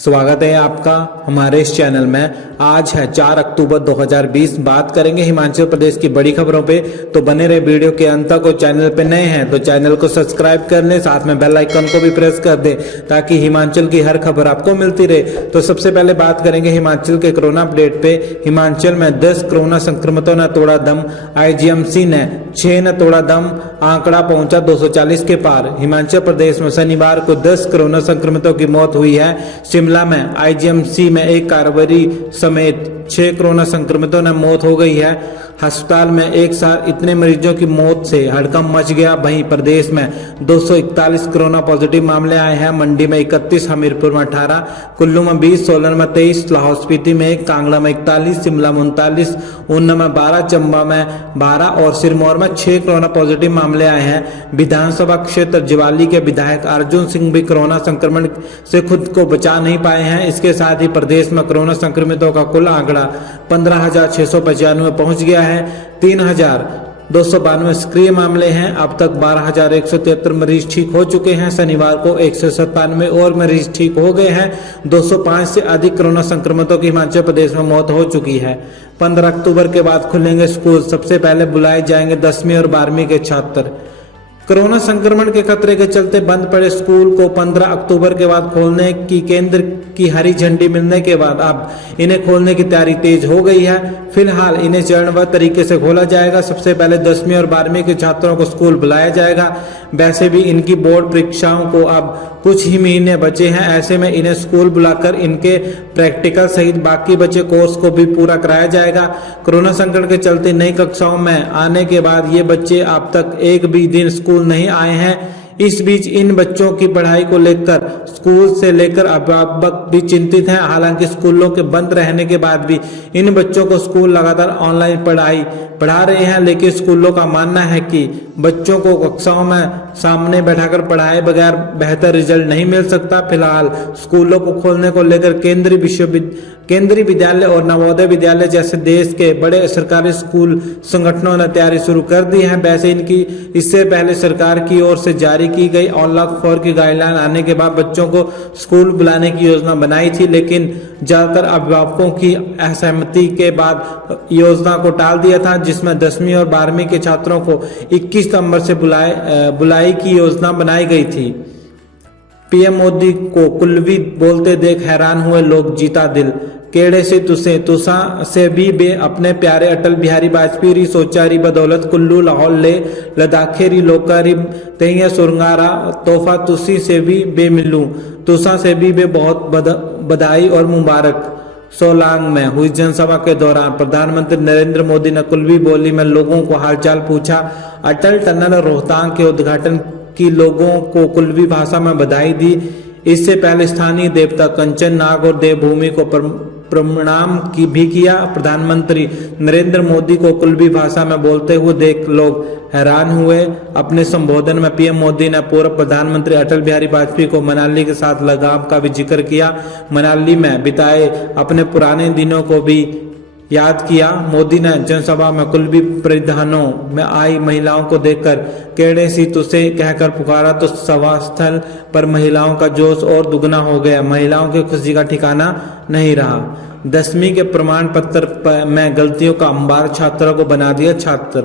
स्वागत है आपका हमारे इस चैनल में। आज है 4 अक्टूबर 2020। बात करेंगे हिमाचल प्रदेश की बड़ी खबरों पे, तो बने रहे वीडियो के अंत तक। और चैनल पे नए हैं तो चैनल को सब्सक्राइब कर लें, साथ में बेल आइकन को भी प्रेस कर दें ताकि हिमाचल की हर खबर आपको मिलती रहे। तो सबसे पहले बात करेंगे हिमाचल के कोरोना अपडेट पे। हिमाचल में 10 कोरोना संक्रमितों ने तोड़ा दम, आईजीएमसी ने 6 ने तोड़ा दम, आंकड़ा पहुंचा 240 के पार। हिमाचल प्रदेश में शनिवार को 10 कोरोना संक्रमितों की मौत हुई है। शिमला में आईजीएमसी में एक कारोबारी समेत 6 कोरोना संक्रमितों ने मौत हो गई है। अस्पताल में एक साथ इतने मरीजों की मौत से हड़कंप मच गया। वहीं प्रदेश में 241 कोरोना पॉजिटिव मामले आए हैं। मंडी में 31, हमीरपुर में 18, कुल्लू में 20, सोलन में 23, लाहौल स्पीति में 1, कांगड़ा में 41, शिमला में 39, ऊना में 12, चंबा में 12 और सिरमौर में 6 कोरोना पॉजिटिव मामले आए हैं। विधानसभा क्षेत्र ज्वाली के विधायक अर्जुन सिंह भी कोरोना संक्रमण से खुद को बचा नहीं पाए हैं। इसके साथ ही प्रदेश में कोरोना संक्रमितों का कुल आंकड़ा 15,695 पहुंच गया है। 3,292 सक्रिय मामले हैं। अब तक 12,173 मरीज ठीक हो चुके हैं। शनिवार को 197 और मरीज ठीक हो गए हैं। 205 से अधिक कोरोना संक्रमितों की हिमाचल प्रदेश में मौत हो चुकी है। 15 अक्टूबर के बाद खुलेंगे स्कूल। सबसे पहले बुलाए जाएंगे 10वीं और 12वीं के छात्र। कोरोना संक्रमण के खतरे के चलते बंद पड़े स्कूल को 15 अक्टूबर के बाद खोलने की केंद्र की हरी झंडी मिलने के बाद अब इन्हें खोलने की तैयारी तेज हो गई है। फिलहाल इन्हें चरणबद्ध तरीके से खोला जाएगा। सबसे पहले 10वीं और 12वीं के छात्रों को स्कूल बुलाया जाएगा। वैसे भी इनकी बोर्ड परीक्षाओं को अब कुछ ही महीने बचे हैं। ऐसे में इन्हें स्कूल बुलाकर इनके प्रैक्टिकल सहित बाकी बचे कोर्स को भी पूरा कराया जाएगा। कोरोना संकट के चलते नई कक्षाओं में आने के बाद ये बच्चे अब तक एक भी दिन स्कूल नहीं आए हैं। इस बीच इन बच्चों की पढ़ाई को लेकर स्कूल से लेकर अभिभावक भी चिंतित हैं। हालांकि स्कूलों के बंद रहने के बाद भी इन बच्चों को स्कूल लगातार ऑनलाइन पढ़ाई पढ़ा रहे हैं, लेकिन स्कूलों का मानना है कि बच्चों को कक्षाओं में सामने बैठाकर पढ़ाए बगैर बेहतर रिजल्ट नहीं मिल सकता। फिलहाल स्कूलों को खोलने को लेकर केंद्रीय विद्यालय और नवोदय विद्यालय जैसे देश के बड़े सरकारी स्कूल संगठनों ने तैयारी शुरू कर दी है। वैसे इससे पहले सरकार की ओर से जारी की गई अनलॉक 4 की गाइडलाइन आने के बाद बच्चों को स्कूल बुलाने की योजना बनाई थी, लेकिन ज्यादातर अभिभावकों की असहमति के बाद योजना को टाल दिया था, जिसमें 10वीं और 12वीं के छात्रों को 21 सितंबर से बुलाई की योजना बनाई गई थी। पीएम मोदी को कुल्लवी बोलते देख हैरान हुए लोग, जीता दिल। केड़े से तुसा से भी बे अपने प्यारे अटल बिहारी वाजपेयी री सोचा री बदौलत कुल्लू लाहौल ले लद्दाखे री लोका री तैया सुरंगारा तोहफा तुसी से भी बे मिलूं, तुसा से भी बे बहुत बधाई और मुबारक। सोलांग में हुई जनसभा के दौरान प्रधानमंत्री नरेंद्र मोदी ने कुल्लवी बोली में लोगों को हालचाल पूछा। अटल टनल रोहतांग के उद्घाटन की लोगों को कुल्लवी भाषा में बधाई दी। इससे पहले स्थानीय देवता कंचन नाग और देवभूमि को प्रणाम भी किया। प्रधानमंत्री नरेंद्र मोदी को कुल्लवी भाषा में बोलते हुए देख लोग हैरान हुए। अपने संबोधन में पीएम मोदी ने पूर्व प्रधानमंत्री अटल बिहारी वाजपेयी को मनाली के साथ लगाव का भी जिक्र किया। मनाली में बिताए अपने पुराने दिनों को भी याद किया। मोदी ने जनसभा में कुल्लवी परिधानों में आई महिलाओं को देखकर केड़े सी तुसे कहकर पुकारा तो सभा स्थल पर महिलाओं का जोश और दुगना हो गया। महिलाओं की खुशी का ठिकाना नहीं रहा। 10वीं के प्रमाण पत्र में गलतियों का अंबार, छात्रों को बना दिया छात्र।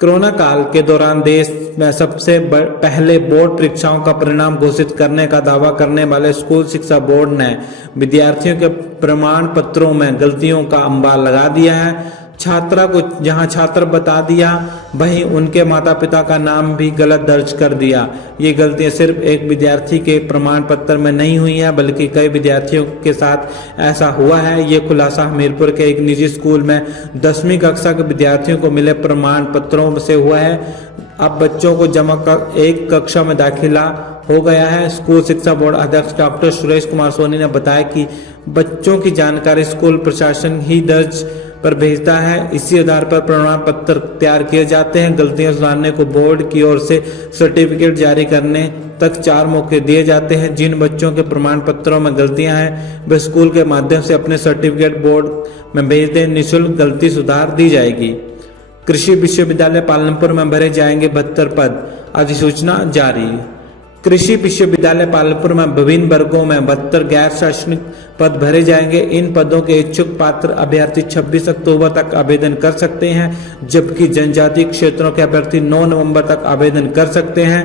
कोरोना काल के दौरान देश में सबसे पहले बोर्ड परीक्षाओं का परिणाम घोषित करने का दावा करने वाले स्कूल शिक्षा बोर्ड ने विद्यार्थियों के प्रमाण पत्रों में गलतियों का अंबार लगा दिया है। छात्रा को जहां छात्र बता दिया वहीं उनके माता पिता का नाम भी गलत दर्ज कर दिया। ये गलतियां सिर्फ एक विद्यार्थी के प्रमाण पत्र में नहीं हुई है, बल्कि कई विद्यार्थियों के साथ ऐसा हुआ है। ये खुलासा हमीरपुर के एक निजी स्कूल में 10वीं कक्षा के विद्यार्थियों को मिले प्रमाण पत्रों से हुआ है। अब बच्चों को जमा कर एक कक्षा में दाखिला हो गया है। स्कूल शिक्षा बोर्ड अध्यक्ष डॉक्टर सुरेश कुमार सोनी ने बताया कि बच्चों की जानकारी स्कूल प्रशासन ही दर्ज पर भेजता है। इसी आधार पर प्रमाण पत्र तैयार किए जाते हैं। गलतियां सुधारने को बोर्ड की ओर से सर्टिफिकेट जारी करने तक 4 मौके दिए जाते हैं। जिन बच्चों के प्रमाण पत्रों में गलतियां हैं वे स्कूल के माध्यम से अपने सर्टिफिकेट बोर्ड में भेज दें। निःशुल्क गलती सुधार दी जाएगी। कृषि विश्वविद्यालय पालमपुर में भरे जाएंगे 72 पद, अधिसूचना जारी। कृषि विश्वविद्यालय पालमपुर में विभिन्न वर्गों में 72 गैर शैक्षणिक पद भरे जाएंगे। इन पदों के इच्छुक पात्र अभ्यर्थी 26 अक्टूबर तक आवेदन कर सकते हैं, जबकि जनजातीय क्षेत्रों के अभ्यर्थी 9 नवंबर तक आवेदन कर सकते हैं।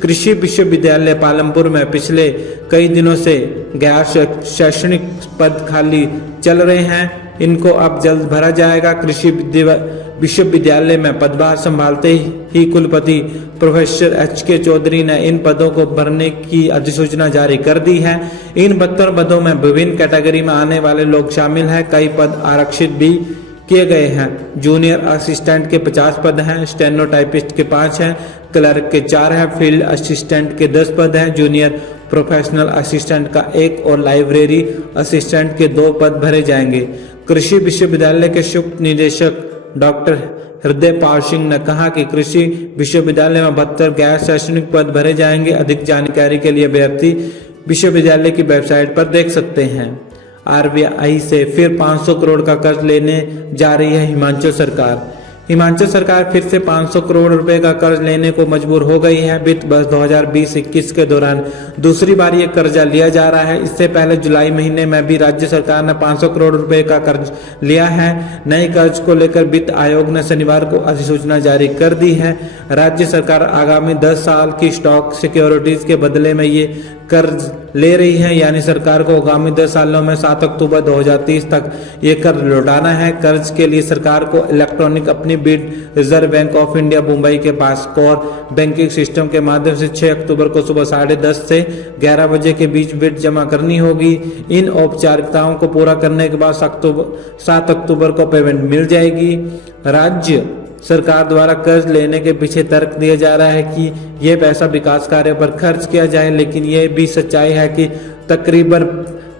कृषि विश्वविद्यालय पालमपुर में पिछले कई दिनों से गैर शैक्षणिक पद खाली चल रहे हैं, इनको अब जल्द भरा जाएगा। कृषि विश्वविद्यालय में पदभार संभालते ही कुलपति प्रोफेसर एच.के. चौधरी ने इन पदों को भरने की अधिसूचना जारी कर दी है। इन 72 पदों में विभिन्न कैटेगरी में आने वाले लोग शामिल हैं। कई पद आरक्षित भी किए गए हैं। जूनियर असिस्टेंट के 50 पद हैं, स्टेनोटाइपिस्ट के 5 हैं, क्लर्क के 4 हैं, फील्ड असिस्टेंट के 10 पद हैं, जूनियर प्रोफेशनल असिस्टेंट का 1 और लाइब्रेरी असिस्टेंट के 2 पद भरे जाएंगे। कृषि विश्वविद्यालय के संयुक्त निदेशक डॉक्टर हृदय पाल सिंह ने कहा कि कृषि विश्वविद्यालय में 72 गैर शैक्षणिक पद भरे जाएंगे। अधिक जानकारी के लिए अभ्यर्थी विश्वविद्यालय की वेबसाइट पर देख सकते हैं। आरबीआई से फिर 500 करोड़ का कर्ज लेने जा रही है हिमाचल सरकार। हिमाचल सरकार फिर से 500 करोड़ रुपए का कर्ज लेने को मजबूर हो गई है। वित्त वर्ष 2020-21 के दौरान दूसरी बार ये कर्जा लिया जा रहा है। इससे पहले जुलाई महीने में भी राज्य सरकार ने 500 करोड़ रुपए का कर्ज लिया है। नए कर्ज को लेकर वित्त आयोग ने शनिवार को अधिसूचना जारी कर दी है। राज्य सरकार आगामी 10 साल की स्टॉक सिक्योरिटीज के बदले में ये कर्ज ले रही है, यानी सरकार को आगामी 10 सालों में 7 अक्टूबर 2030 तक ये कर्ज लौटाना है। कर्ज के लिए सरकार को इलेक्ट्रॉनिक अपनी bid reserve bank of India Mumbai के पास कोर बैंकिंग सिस्टम के माध्यम से 6 अक्टूबर को सुबह 10:30 से 11 बजे के बीच बिड जमा करनी होगी। इन औपचारिकताओं को पूरा करने के बाद 7 अक्टूबर को पेमेंट मिल जाएगी। राज्य सरकार द्वारा कर्ज लेने के पीछे तर्क दिया जा रहा है कि यह पैसा विकास कार्य पर खर्च किया जाए, लेकिन यह भी सच्चाई है कि तकरीबन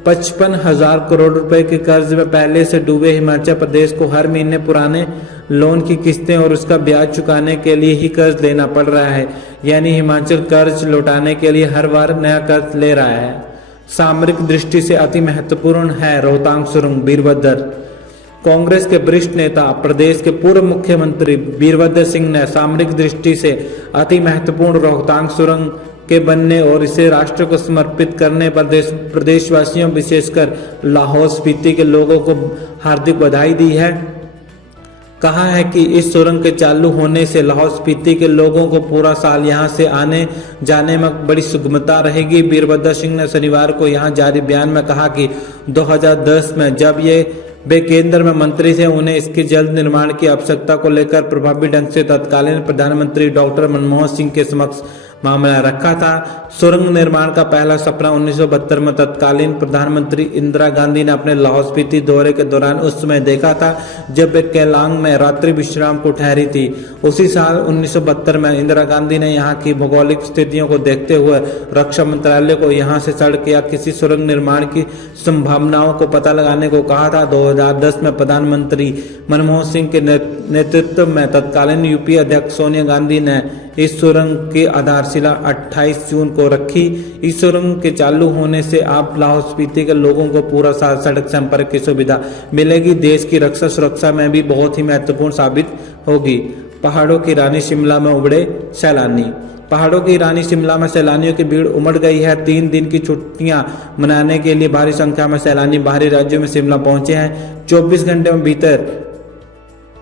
55,000 करोड़ रुपए के कर्ज में पहले से डूबे हिमाचल प्रदेश को हर महीने पुराने लोन की किस्तें और उसका ब्याज चुकाने के लिए ही कर्ज लेना पड़ रहा है, यानी हिमाचल कर्ज लौटाने के लिए हर बार नया कर्ज ले रहा है। सामरिक दृष्टि से अति महत्वपूर्ण है रोहतांग सुरंग। वीरभद्र कांग्रेस के वरिष्ठ नेता प्रदेश के पूर्व मुख्यमंत्री वीरभद्र सिंह ने सामरिक दृष्टि से अति महत्वपूर्ण रोहतांग सुरंग के बनने और इसे राष्ट्र को समर्पित करने पर प्रदेशवासियों विशेषकर लाहौल स्पीति के लोगों को हार्दिक बधाई दी है। कहा है कि इस सुरंग के चालू होने से लाहौल स्पीति के लोगों को पूरा साल यहां से आने जाने में बड़ी सुगमता रहेगी। वीरभद्र सिंह ने शनिवार को यहां जारी बयान में कहा कि 2010 में जब वे केंद्र में मंत्री थे, उन्हें इसके जल्द निर्माण की आवश्यकता को लेकर प्रभावी ढंग से तत्कालीन प्रधानमंत्री डॉक्टर मनमोहन सिंह के समक्ष मामला रखा था। सुरंग निर्माण का पहला सपना 1972 में तत्कालीन प्रधानमंत्री इंदिरा गांधी ने अपने लाहौल स्पीति दौरे के दौरान उस समय देखा था, जब वे केलांग में रात्रि विश्राम को ठहरी थी। उसी साल 1972 में इंदिरा गांधी ने यहाँ की भौगोलिक स्थितियों को देखते हुए रक्षा मंत्रालय को यहाँ से सड़क या किसी सुरंग निर्माण की संभावनाओं को पता लगाने को कहा था। 2010 में प्रधानमंत्री मनमोहन सिंह के नेतृत्व में तत्कालीन यूपी अध्यक्ष सोनिया गांधी ने इस सुरंग की आधारशिला 28 जून को रखी। इस सुरंग के चालू होने से आप लाहौल स्पीति के लोगों को पूरा साल सड़क संपर्क की सुविधा मिलेगी। देश की रक्षा सुरक्षा में भी बहुत ही महत्वपूर्ण साबित होगी। पहाड़ों की रानी शिमला में उमड़े सैलानी। पहाड़ों की रानी शिमला में सैलानियों की भीड़ उमड़ गई है। 3 दिन की छुट्टियां मनाने के लिए भारी संख्या में सैलानी बाहरी राज्यों में शिमला पहुंचे हैं। 24 घंटे में भीतर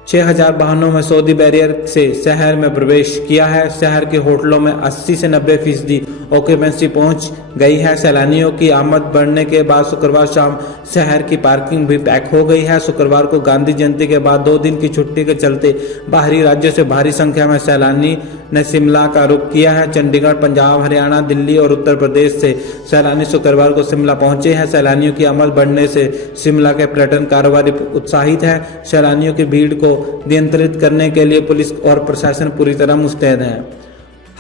6000 वाहनों में सऊदी बैरियर से शहर में प्रवेश किया है। शहर के होटलों में 80 से 90% ऑक्यूपेंसी पहुंच गई है। सैलानियों की आमद बढ़ने के बाद शुक्रवार शाम शहर की पार्किंग भी पैक हो गई है। शुक्रवार को गांधी जयंती के बाद 2 दिन की छुट्टी के चलते बाहरी राज्यों से भारी संख्या में सैलानी ने शिमला का रुख किया है। चंडीगढ़, पंजाब, हरियाणा, दिल्ली और उत्तर प्रदेश से सैलानी शुक्रवार को शिमला पहुंचे हैं। सैलानियों की आमद बढ़ने से शिमला के पर्यटन कारोबारी उत्साहित है। सैलानियों की भीड़ को नियंत्रित करने के लिए पुलिस और प्रशासन पूरी तरह मुस्तैद है।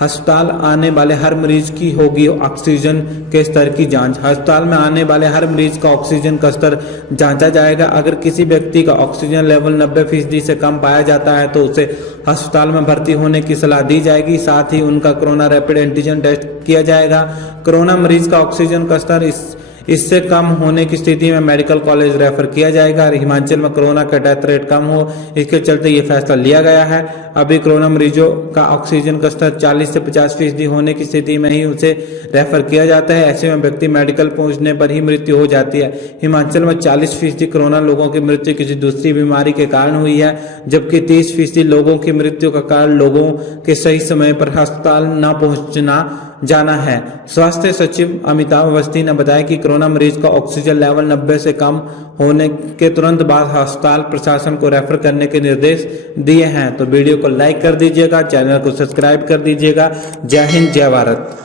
अस्पताल आने वाले हर मरीज की होगी ऑक्सीजन के स्तर की जांच। अस्पताल में आने वाले हर मरीज का ऑक्सीजन का स्तर जांचा जाएगा। अगर किसी व्यक्ति का ऑक्सीजन लेवल 90% से कम पाया जाता है तो उसे अस्पताल में भर्ती होने की सलाह दी जाएगी। साथ ही उनका कोरोना रैपिड एंटीजन टेस्ट किया जाएगा। कोरोना मरीज का ऑक्सीजन का स्तर इससे कम होने की स्थिति में मेडिकल कॉलेज रेफर किया जाएगा। और हिमाचल में कोरोना का डेथ रेट कम हो, इसके चलते ये फैसला लिया गया है। अभी कोरोना मरीजों का ऑक्सीजन का स्तर 40 से 50% होने की स्थिति में ही उसे रेफर किया जाता है। ऐसे में व्यक्ति मेडिकल पहुंचने पर ही मृत्यु हो जाती है। हिमाचल में 40% कोरोना लोगों की मृत्यु किसी दूसरी बीमारी के कारण हुई है, जबकि 30% लोगों की मृत्यु का कारण लोगों के सही समय पर अस्पताल न पहुंचना जाना है। स्वास्थ्य सचिव अमिताभ अवस्थी ने बताया कि कोरोना मरीज का ऑक्सीजन लेवल 90 से कम होने के तुरंत बाद अस्पताल प्रशासन को रेफर करने के निर्देश दिए हैं। तो वीडियो को लाइक कर दीजिएगा, चैनल को सब्सक्राइब कर दीजिएगा। जय हिंद, जय भारत।